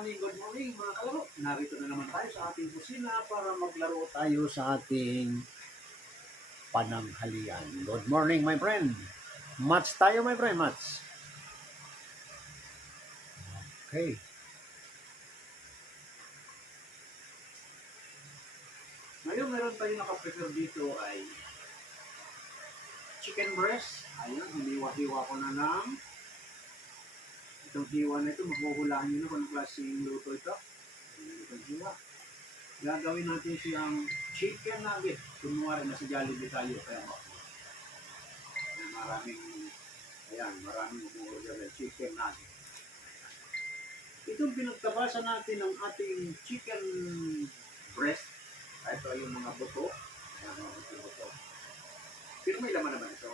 good morning mga kalaro. Narito na naman tayo sa ating kusina para maglaro tayo sa ating pananghalian. Good morning my friend. Match tayo my friend, match. Okay. Ngayon meron tayo nakaprepare dito ay chicken breast. Ayun, hiniwa-hiwa ko na ng itong hiwa na ito. Mahuhulaan nyo na kung anong klaseng luto ito. Itong hiwa. Gagawin natin siyang chicken nugget. Kunwari na sa Jollibee tayo. Kaya maraming umorder ng chicken nugget. Itong pinagtabasan natin ng ating chicken breast. Ito yung mga buto. Ayan, mga buto. Pero may laman naman ito.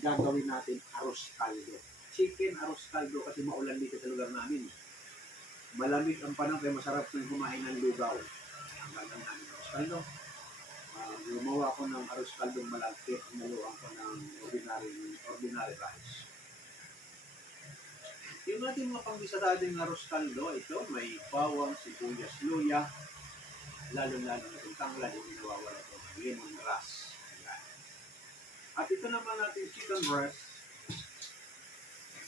Gagawin natin arroz caldo. Chicken arroz caldo kasi maulan dito sa lugar namin. Malamig ang panahon kaya masarap yung kumain ng lugaw. Ang gagawin namin arroz caldo. Gumawa ko ng arroz caldo malagkit. Naluan ko ng ordinary rice. Yung ating mga panggisadaling arroz caldo, ito may bawang, sibuyas, luya, lalo-lalo na itong tanglad yung nawawala ito ng lemongrass. At ito naman natin chicken breast.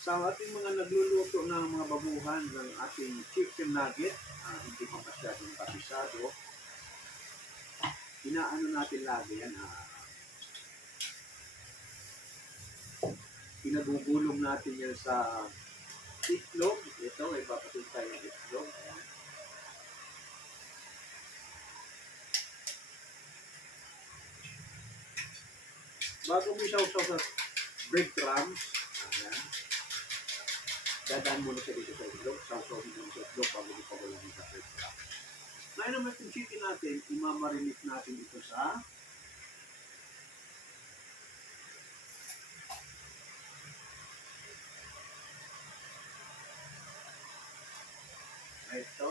Sa ating mga nagluluto ng mga babuhan ng ating chicken nugget, hindi pa masyadong kabisado, inaano natin lagi yan, pinagugulong natin yan sa itlog. Ito, may papatin tayo ng itlog. Ayan. Bago mo isaw-saw sa breadcrumbs, ayan, dadaan muna siya dito sa itlog, sausaw-sauhin muna sa itlog bago ipagulong sa breadcrumbs. Ngayon naman yung chicken natin, imamarinate natin ito sa ito.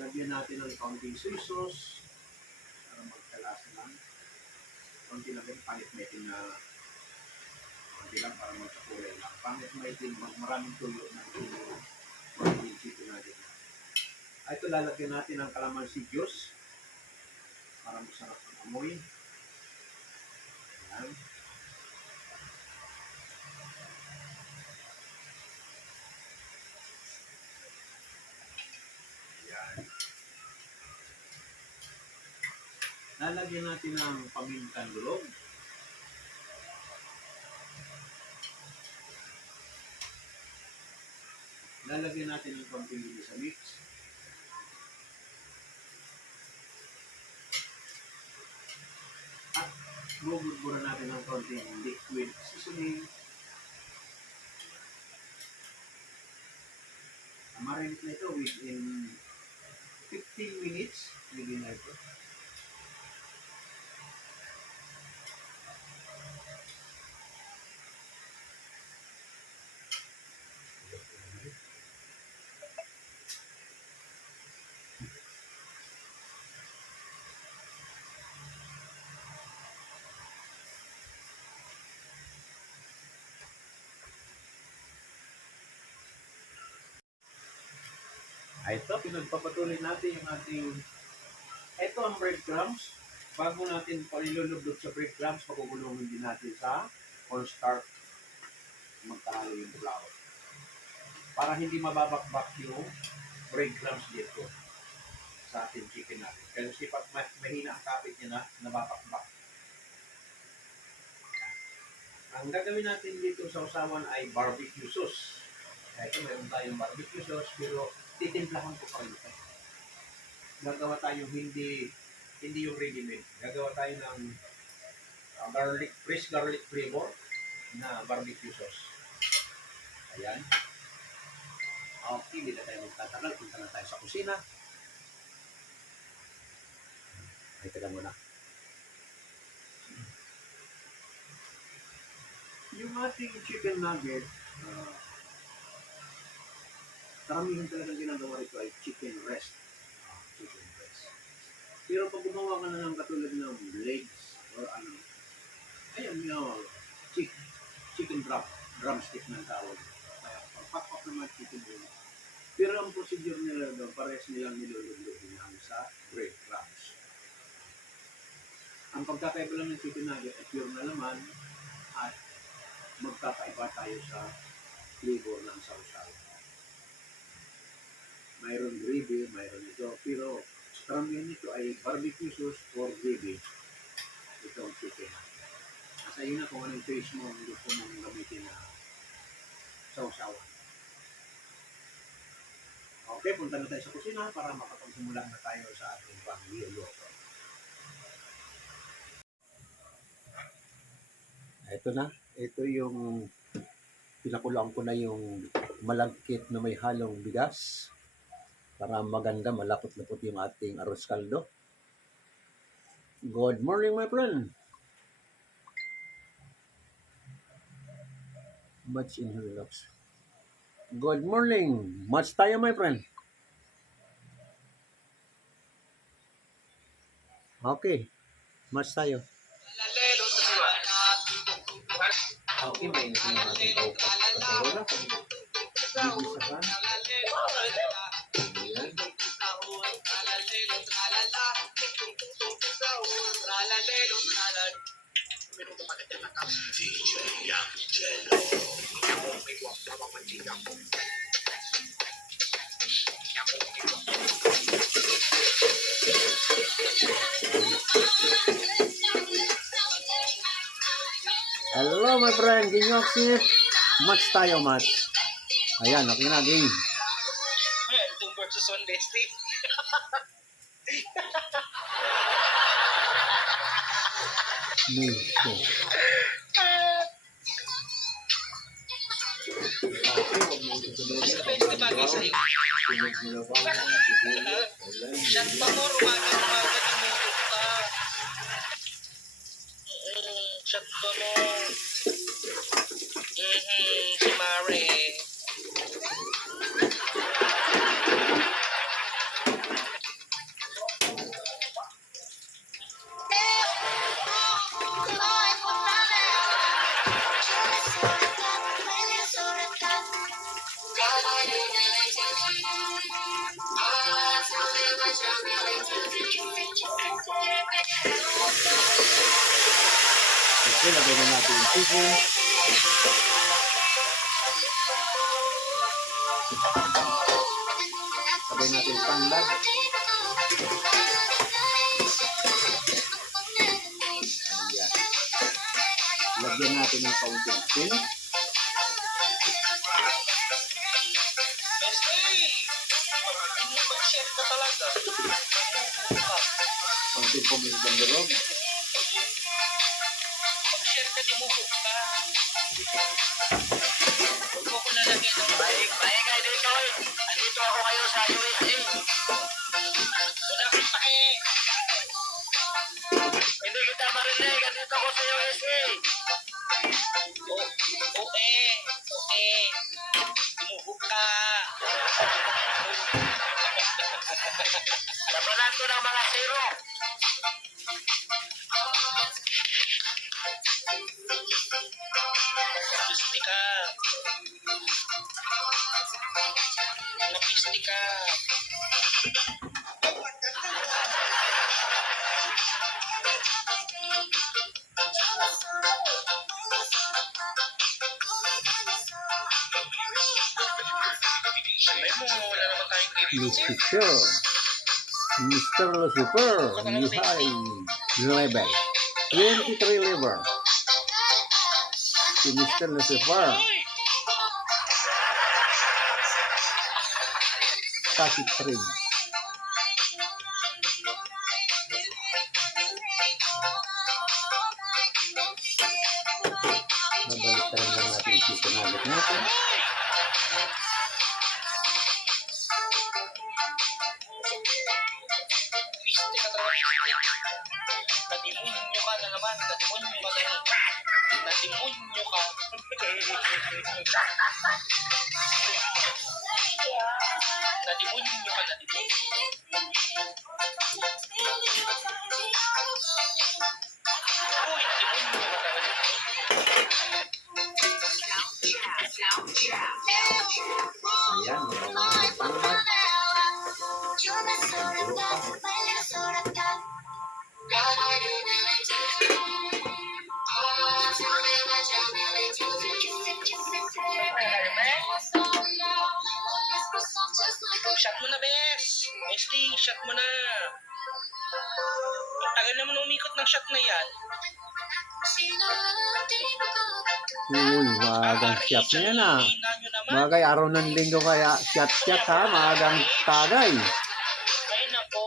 Lagyan natin ng kaunting soy sauce para magkalasa lang. Kaunti lang yung panit-metin na kaunti lang para magkakulay lang. Panit-metin, maraming tuyo na yung chicken natin. Ito lalagyan natin ng calamansi juice para masarap ang amoy. Ayan. Ayan. Lalagyan natin ng pamintang durog. Lalagyan natin ng konting sa mix. At bubudburan natin ng konting liquid seasoning. Marinate na ito within 15 minutes. Within na ito. Ito, pinagpapatuloy natin yung ating, ito ang breadcrumbs. Bago natin palilulubog sa breadcrumbs, pagugulungin din natin sa cornstarch. Magkahalo yung flour. Para hindi mababakbak yung breadcrumbs dito sa ating chicken natin. Kasi pag mahina ang kapit niya na, nababakbak. Ang gagawin natin dito sa usawan ay barbecue sauce. Ito, mayroon tayong barbecue sauce, pero titimplahan ko pa rin ito. Gagawa tayo hindi yung ready-made. Gagawa tayo ng fresh garlic flavor na barbecue sauce. Ayan. Okay, hindi na tayo magtatagal. Punta na tayo sa kusina. Ay, taga muna. Yung ating chicken nugget, karamihan talagang ginagawa ito ay chicken breast. Chicken breast. Pero pag gumawa ka na ng katulad ng legs or ano, ayun yung chicken drumstick ng tawag. Kaya pag-pack naman chicken breast. Pero ang procedure nila doon, parehas nilang nilulubluhin lang sa breadcrumbs. Ang pagkakaiba lang ng chicken nugget ay pure na laman at magkakaiba tayo sa flavor ng sausaw. Mayroon gravy, mayroon ito. Pero karamihan nito ay barbecue sauce or gravy. Ito ang chicken. Nasa iyo na kung anong taste mo gusto mong gamitin na sausawan. Okay, punta na tayo sa kusina para makapagsimula na tayo sa ating pagluluto. Ito na. Ito yung pinakuloan ko na yung malagkit na may halong bigas para maganda, malapot-lapot yung ating arroz caldo. Good morning, my friend. Much in relax. Good morning. Much tayo, my friend. Okay. Much tayo. Okay, may natin yung ating kaupat. Pasalo na. Bibisahan. Ayan. Hello, my friend. Ginyoksit. Match tayo, match. Ayan, okay na, game. Itong versus on Leslie. Miso. Basta ba bagay sa'yo? Shot pa mo, rumaga tumutok ka. Shot pa mo. Si Mare. Okay, lagay na natin yung chicken. Sabay natin yung panlad. Ayan. Lagyan natin ng kaunting asin. Leslie! Mag-chef ka talaga. Kaunting puminggang durog. Mag-chef ka, dimukok ka. Huwag mo ko nalagay ng paingay dito eh. Andito ako kayo sa USA. Wala kang pake. Hindi kita marinig. Andito ako sa USA. Okay. Dimukok ka. Labanan ko ng mga zero. Napisti ka. Napisti ka. Sabay mo, wala naman tayong kirito. Lucifer. Mr. Lucifer. You high level. 23 level. Si Mr. Lucifer. Kasi trade. Babalik ka rin lang natin yung chicken nugget natin. Piste ka talaga. Nadimunyo ka na naman. Nadimunyo ka. Nadimunyo ka. Uy, nadimunyo ka talaga. Ayan, magandang Shot mo na, bes. Bestie, shot mo na. Ang tagal naman umikot ng shot na yan. Uy, maagang shot na yan ah. Hina nyo naman. Bagay, araw ng linggo kaya shot ha, maagang tagay. Ay, nako.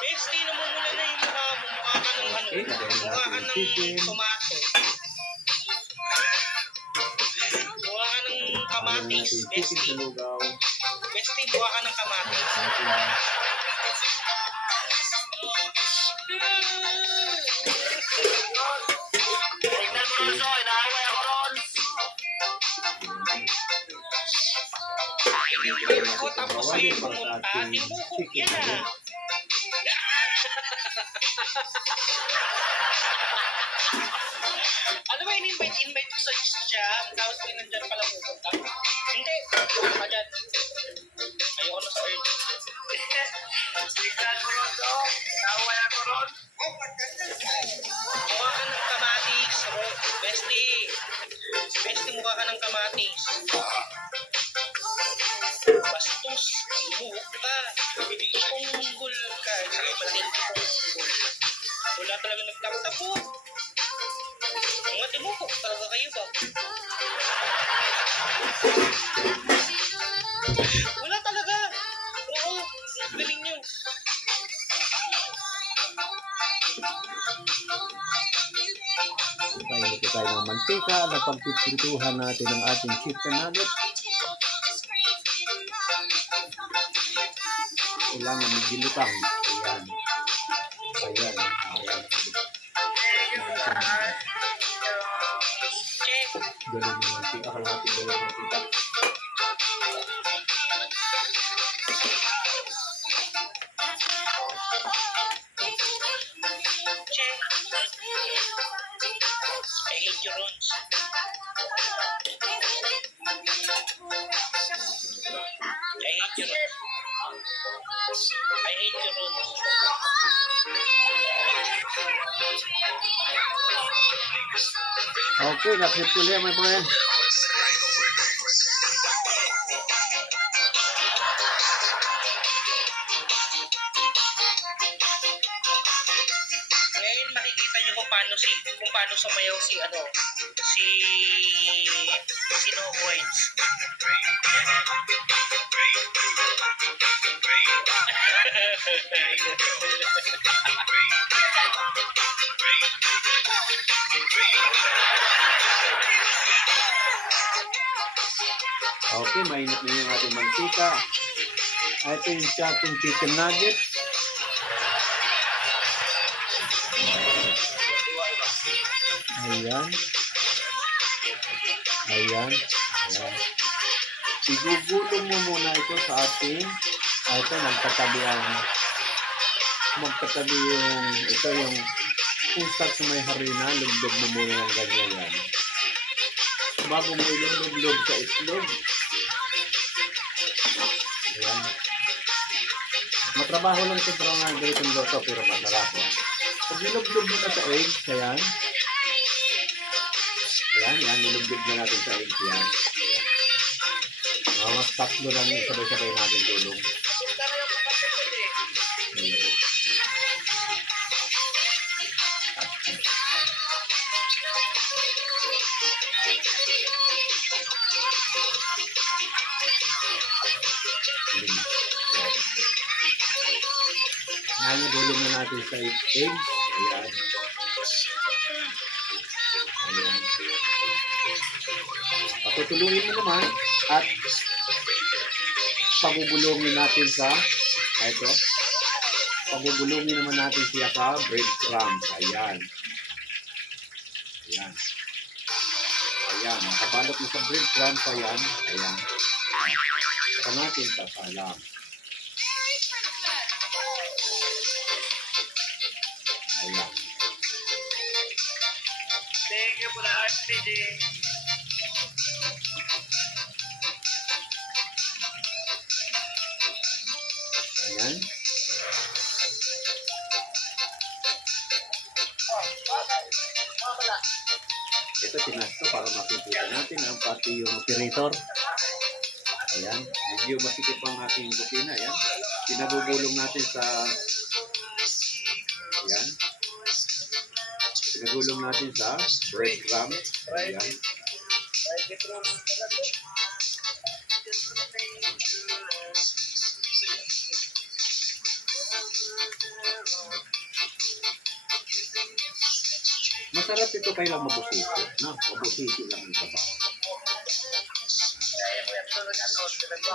Bestie, namumula na yung mukha mo. Mukha ka ng ano. Okay, lagay Mukha ka natin ng chicken. tomato. Mukha ka ng Lagay kamatis, natin chicken bestie. sa lugaw. Bestie, mukha ka ng kamatis. Tingnan mo na, so, inaaway ako ron. Ko, tapos sa'yo pumunta, tinuhog yan ah. Ano ba in-invite ko sa siya, tapos may nandyan pala pupunta? Hindi, ka dyan. Ayoko na sa earth. Tignan mo ron, so, inaaway ako ron. Mukha ka ng kamatis, bestie. Bestie, mukha ka ng kamatis. Bastos, buhok ka. Ipunggol ka. Sige, malaking ipunggol. Wala talaga nagtaptapo. Mga timukok talaga kayo ba? Wala talaga. Oo, galing nyo. Painit tayo ng mantika, napagpipintuhan natin ang ating chicken nugget. Kailangan magilutang. Ayan. Ayan. Check. Galong ng mantika. Kalahati galong ng mantika. Check. I hate your runs. I hate your runs. I hate your runs. Okay, nakit ko liya, my friend. Ngayon makikita niyo kung paano sumayaw si No Coins. Okay, mainit na yung ating mantika. Ito yung ating chicken nugget. Ayan. Ayan. Ayan. Igugulong mo muna ito sa ating, ito, magkatabi yung, ito yung, kung start sa may harina, lugdog mo muna ng ganyan yan. Bago mo ilulog sa itlog. Ayan. Matrabaho lang ito pero nga ganitong loto, pero masarap yan. Pag nilugdog mo na sa eggs, ayan. Ayan, nilugdog na natin sa eggs, yan. Mas tatlo lang yung sabay-sabay natin tulong. Ayan. Ayan, gulong na natin sa eggs. Ayan. Ayan. Patutulungin mo naman at pagugulungin natin sa ito. Pagugulungin naman natin siya sa breadcrumbs. Ayan. Ayan. Ayan. Nakabalot na sa breadcrumbs. Ayan. Ayan. Saka natin sasalam. Ayan. Thank you for the RPG. Ayan. Ito, tinas to para makikita natin ang pati yung operator. Ayan, medyo masikip ang ating kusina. Ayan, pinagugulong natin sa, ayan, pinagulong natin sa breadcrumb. Ayan, Private room talaga. masarap ito kaya mabusisi. No? Mabusisi lang ang trabaho. Kaya ko yan tulad ano, tulad ko.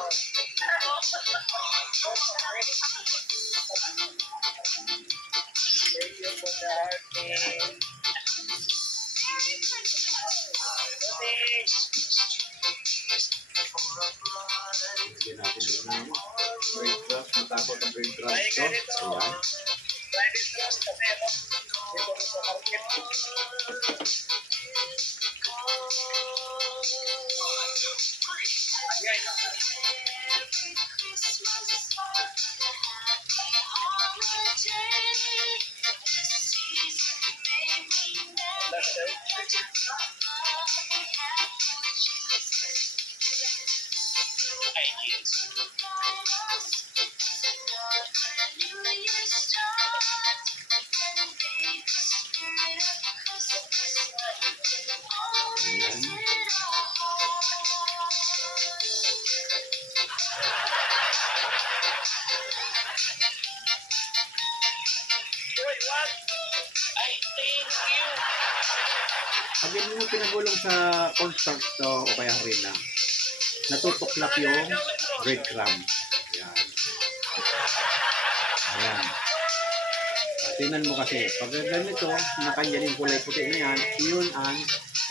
Thank you for the hearting. Hindi natin alam mo. Breadcrumb, matapos ang breadcrumb Ay, ito. ganito. Ayan. Private room kasi ano, dito rin sa market. Ayan. Ay, jeez. Ayan. Uy, what? Ay, thank you. Pag yun mo pinagulong sa cornstarch to o kaya harina, natutuklap yung breadcrumb. Ayan. Ayan. Tingnan mo kasi, pag ganito, nakandyan yung kulay puti na yan, yun ang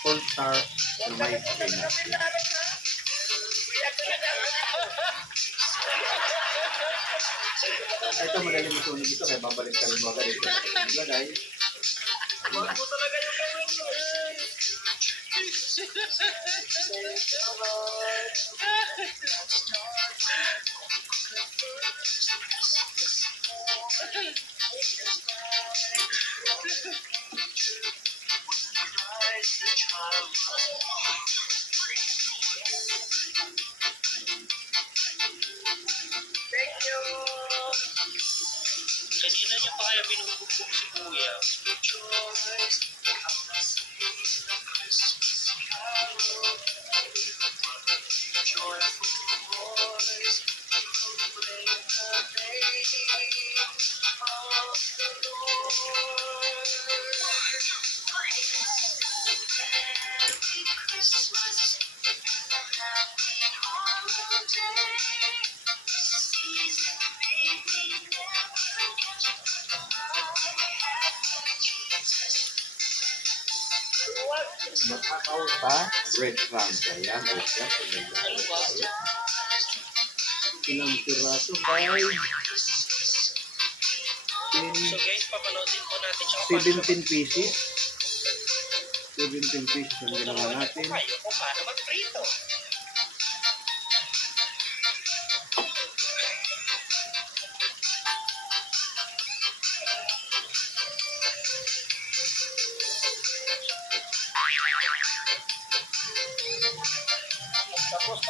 cornstarch na may harina. Ayan. Ito, magaling masunog ito, kaya babalik ka rin mo agad ito. Ilagay. Wag mo talaga yung gawin mo. Thank you. Kanina niya pa kaya binubugbog si Kuya. Makakaw sa breadcrumb. Ayan, breadcrumb. Ano ba? Ilang piraso? 5, So guys, papanoodin po natin siya. 17 pieces. 17 pieces ang ginawa natin. Kayo kung paano mag-prito. Tapos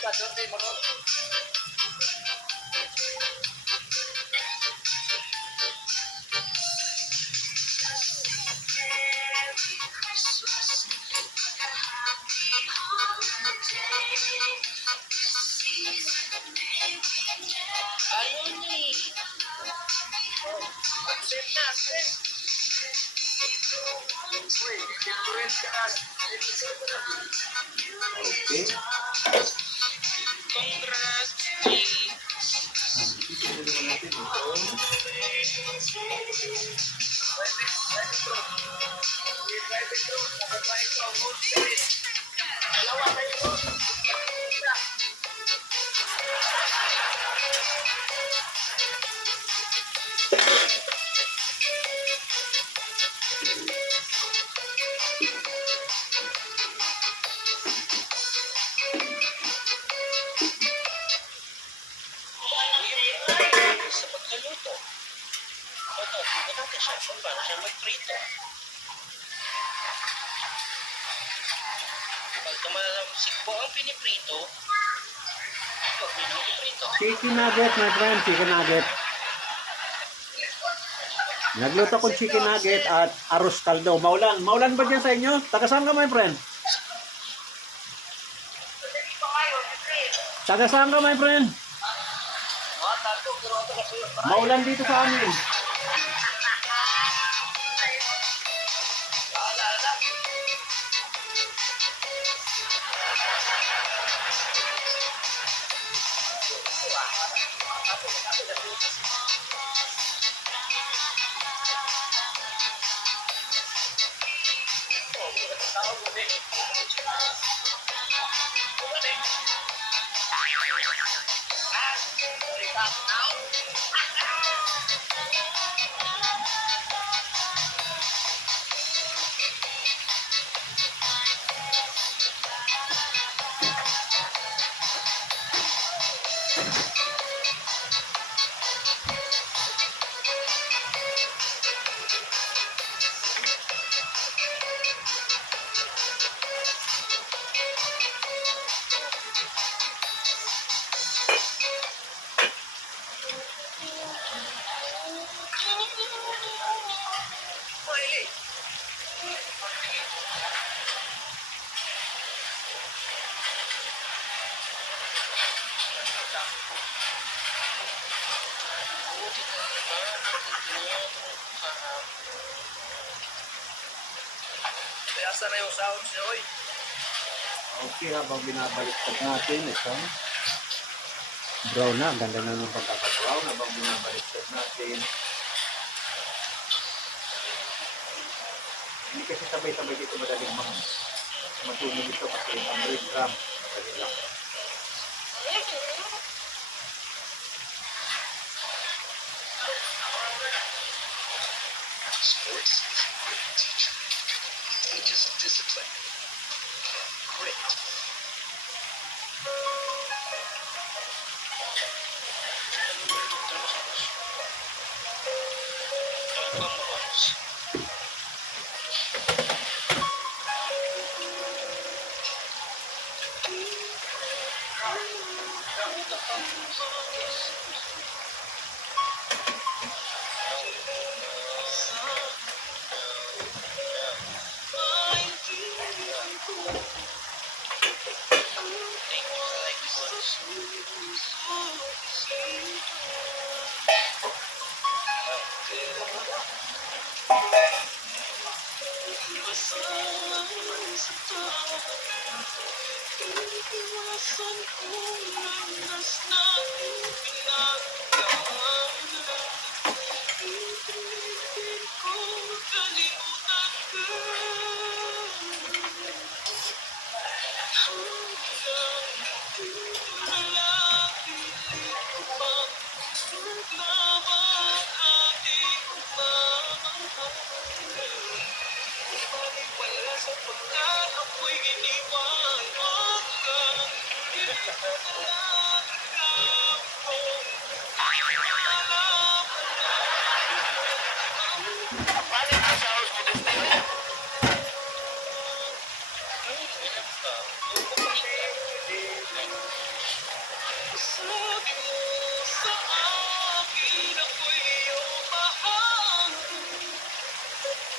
na Jordi, manood. Ayun eh. Accept na, accept. Uy, different ka na. Okay. Congrats, Jay. Ito na naman natin ito. Sa pagkaluto. Ito, tingnan natin siya kung paano siya mag-prito. Kung ang piniprito, huwag mo nang iprito. Chicken nugget, my friend. Chicken nugget. Nagluto kong chicken nugget at arroz kaldo. Maulan. Maulan ba dyan sa inyo? Taga saan ka, my friend? Taga saan ka, my friend? Maulan dito sa amin. Kaya sana yung sound niya, oy. Okay, habang binabaliktad natin ito. Brown na. Ang ganda na ng pagkaka-brown habang binabaliktad natin. Hindi kasi sabay-sabay dito madaling matunog ito kasi ang breadcrumb. Madali lang. Sports is a great teacher. It teaches discipline, grit.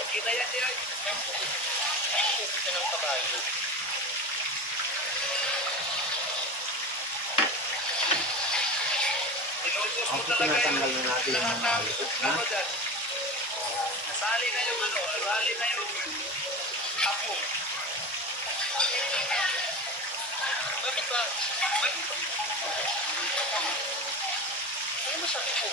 Kita yan nila. Ang pupunta ng kabayo. Tinubos mo Okay, talaga tinatanggal na natin yung lahat mga ng likod na. ano dyan. Nasali na yung ano, nasali na yung apo. Bakit ba? Bakit ba? Ano masabi ko?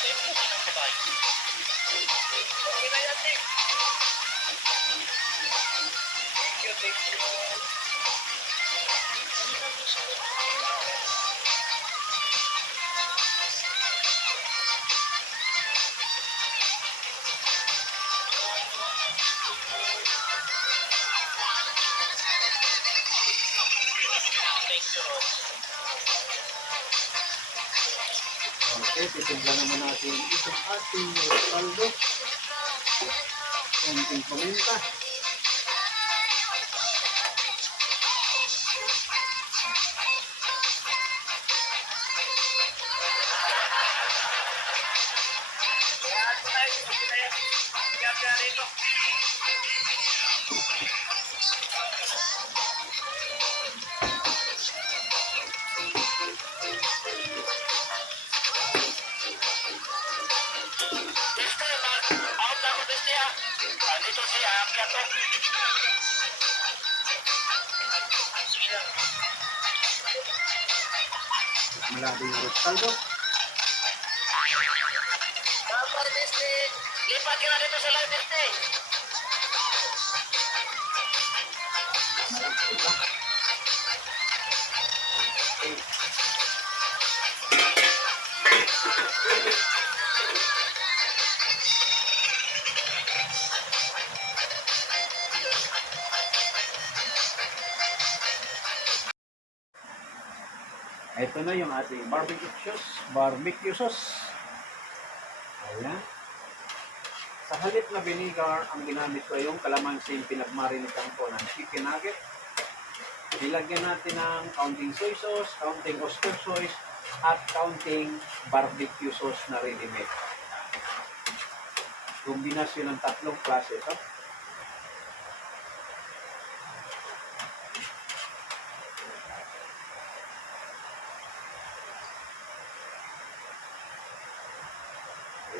Ay, pupunta ng kabayo. Okay na yan, Nick. Thank you, thank you. Ano na gusto ko? Thank you, Ross. Okay, titimpla naman natin itong ating kaldo. Konting paminta. Kaya ito tayo, ito tayo. Kaya rito. Beste, out na ako, beste ha. Dito siya, akyat to. Sige lang. Malabo yung root caldo. Dapat, beste. Lipat ka na dito sa live, beste. Ito na yung ating barbecue sauce. Ayan. Sa halip na vinegar, ang ginamit ko yung kalamansing pinagmarinitan ko ng chicken nugget. Ilagyan natin ng counting soy sauce, counting oyster sauce, at counting barbecue sauce na ready-made. Kombinasyon ng tatlong klase ito.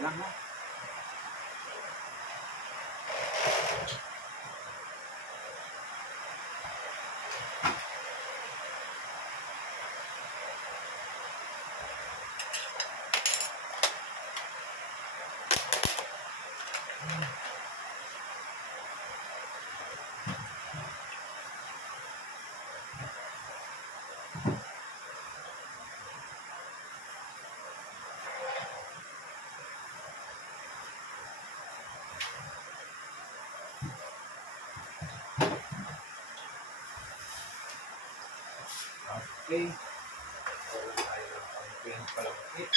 Ilang ha? Okay. Wala tayo ng counting palangkit.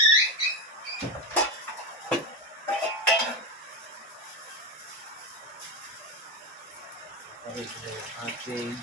Paris na yung ating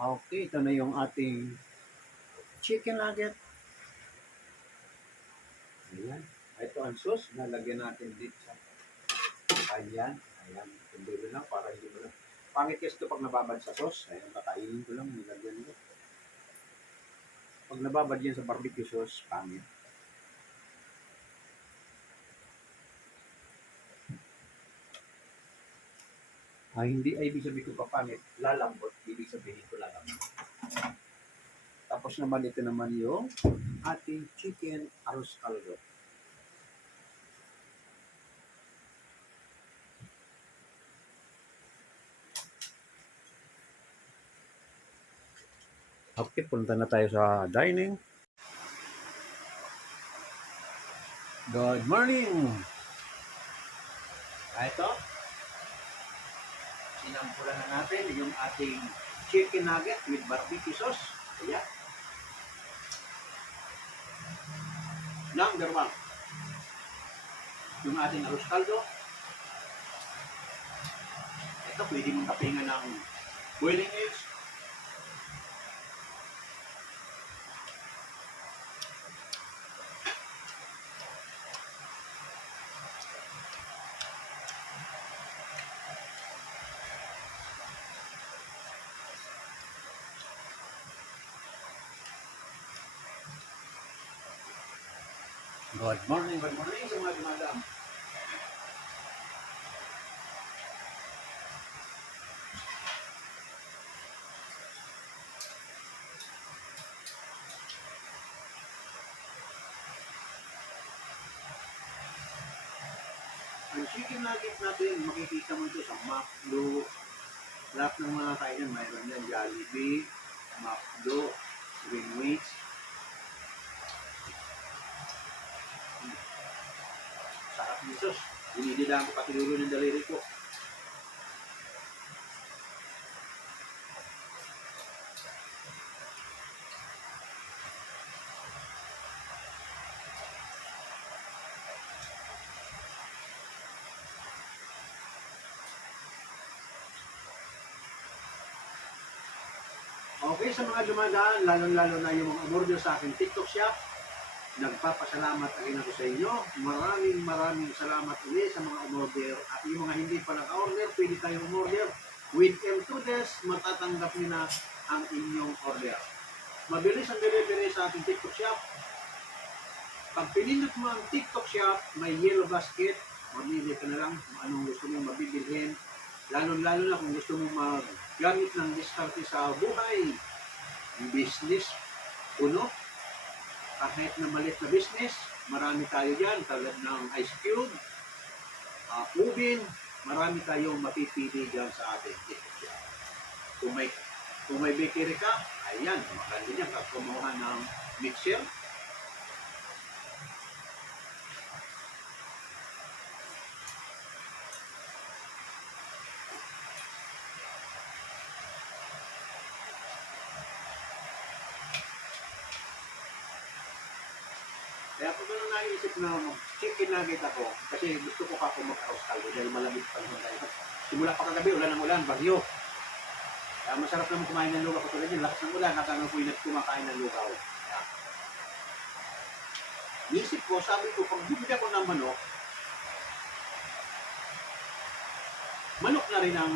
okay, ito na yung ating chicken nugget. Ayan. Ito ang sauce. Nalagyan natin dito sa... Ayan. Ayan. Tuloy lang para hindi mo lang. Pangit kasi ito pag nababad sa sauce. Ayan, kakainin ko lang. Nilagyan ko. Pag nababad yan sa barbecue sauce, pangit. Hindi ay ibig sabihin ko pa pangit. Lalambot. Ibig sabihin ko lalambot. Tapos naman ito naman yung ating chicken arroz caldo. Okay, punta na tayo sa dining. Good morning! Ito, sinampulan na natin yung ating chicken nugget with barbecue sauce. Ayan. Number 1. Yung ating arroz caldo. Ito, pwede mong tapingan ng boiling eggs. Good morning sa mga dumadam. Ang chicken nugget natin, makikita mo ito sa McDo. Lahat ng mga kainan, mayroon yan. Jollibee, McDo, Greenwich. Sarap ni sus. Dinidilaan ko pati dulo ng daliri ko. Okay, sa mga dumadaan, lalong-lalo na yung mga umorder sa aking TikTok shop, nagpapasalamat again ako sa inyo. Maraming salamat ulit sa mga umorder. At yung mga hindi pa naka-order, pwede tayong umorder. Within 2 days, matatanggap nyo na ang inyong order. Mabilis ang delivery sa ating TikTok shop. Pag pinindot mo ang TikTok shop, may yellow basket. Mamili ka na lang kung anong gusto mong mabibilhin. Lalo-lalo na kung gusto mong maggamit ng diskarte sa buhay, business, puno, kahit na maliit na business, marami tayo dyan, tulad ng Ice Cube, Ubin, marami tayong mapipili dyan sa ating TikTok shop. Kung may bakery ka, ayan, maganda niya, kumuha ng mixer. Kaya kung gano'n naisip na chicken nugget ako, kasi gusto ko pa ako mag-arroz caldo dahil malamig pa naman tayo. Simula pa kagabi, ulan ng ulan, bagyo. Kaya masarap naman kumain ng lugaw katulad yun. Lakas ng ulan, hanggang ako'y kumakain ng lugaw. Kaya, isip ko, sabi ko, pag bibili ako ng manok, manok na rin ang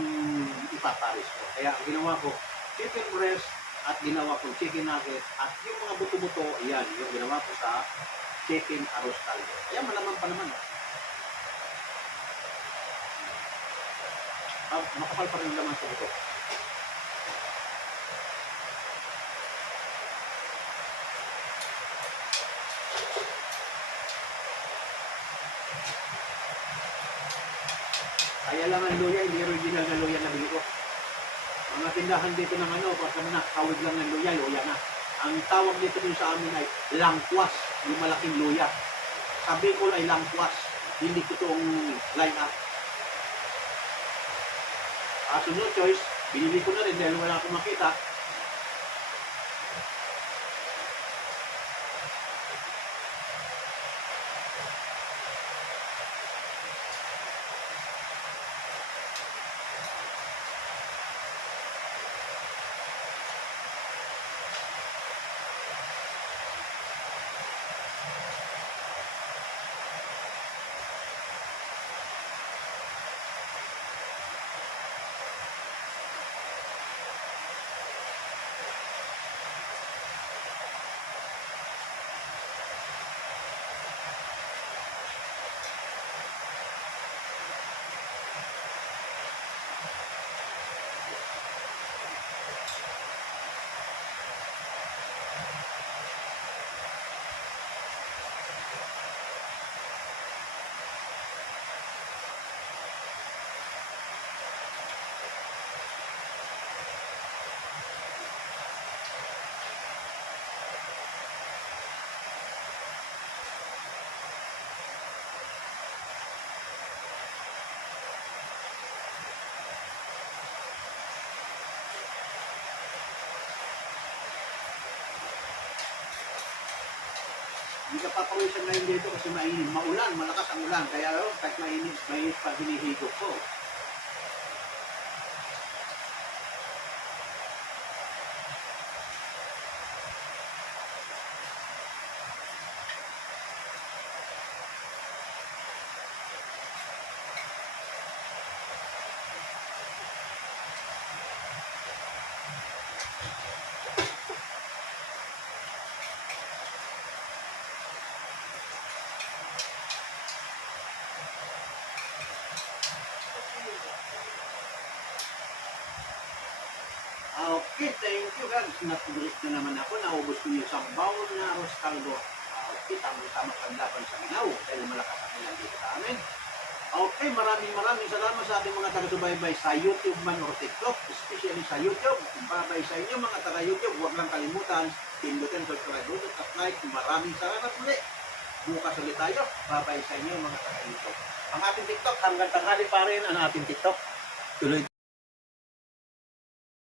ipaparis ko. Kaya ang ginawa ko, chicken breast at ginawa ko chicken nugget at yung mga buto-buto, yan, yung ginawa ko sa chicken arroz caldo. Kaya malaman pa naman. Makapal pa rin yung laman sa buto. Kaya lang ang luya, hindi original na luya na bili ko. Mga tindahan dito ng pagka nakawig lang ng luya, luya na. Ang tawag dito din sa amin ay langkwas, yung malaking luya. Sabi ko ay langkwas, hindi ko itong line up. Kaso no choice, binili ko na rin dahil wala akong makita. Hindi ka papawisan ngayon dito kasi mainit. Maulan, malakas ang ulan. Kaya kahit mainit pa hinihigop ko. Okay, thank you guys. Nag-break na naman ako. Naubos ko yung isang bowl na arroz caldo. Okay, tama-tama paglaban sa minaw. Dahil malakas ang ilan dito sa amin. Okay, maraming salamat sa ating mga taga-subaybay sa YouTube man o TikTok. Especially sa YouTube. Babay sa inyo mga taga-YouTube. Huwag lang kalimutan. Pindutin, subscribe, at like. Maraming salamat ulit. Bukas ulit tayo. Babay sa inyo mga taga-YouTube. Ang ating TikTok, hanggang tanghali pa rin ang ating TikTok. Tuloy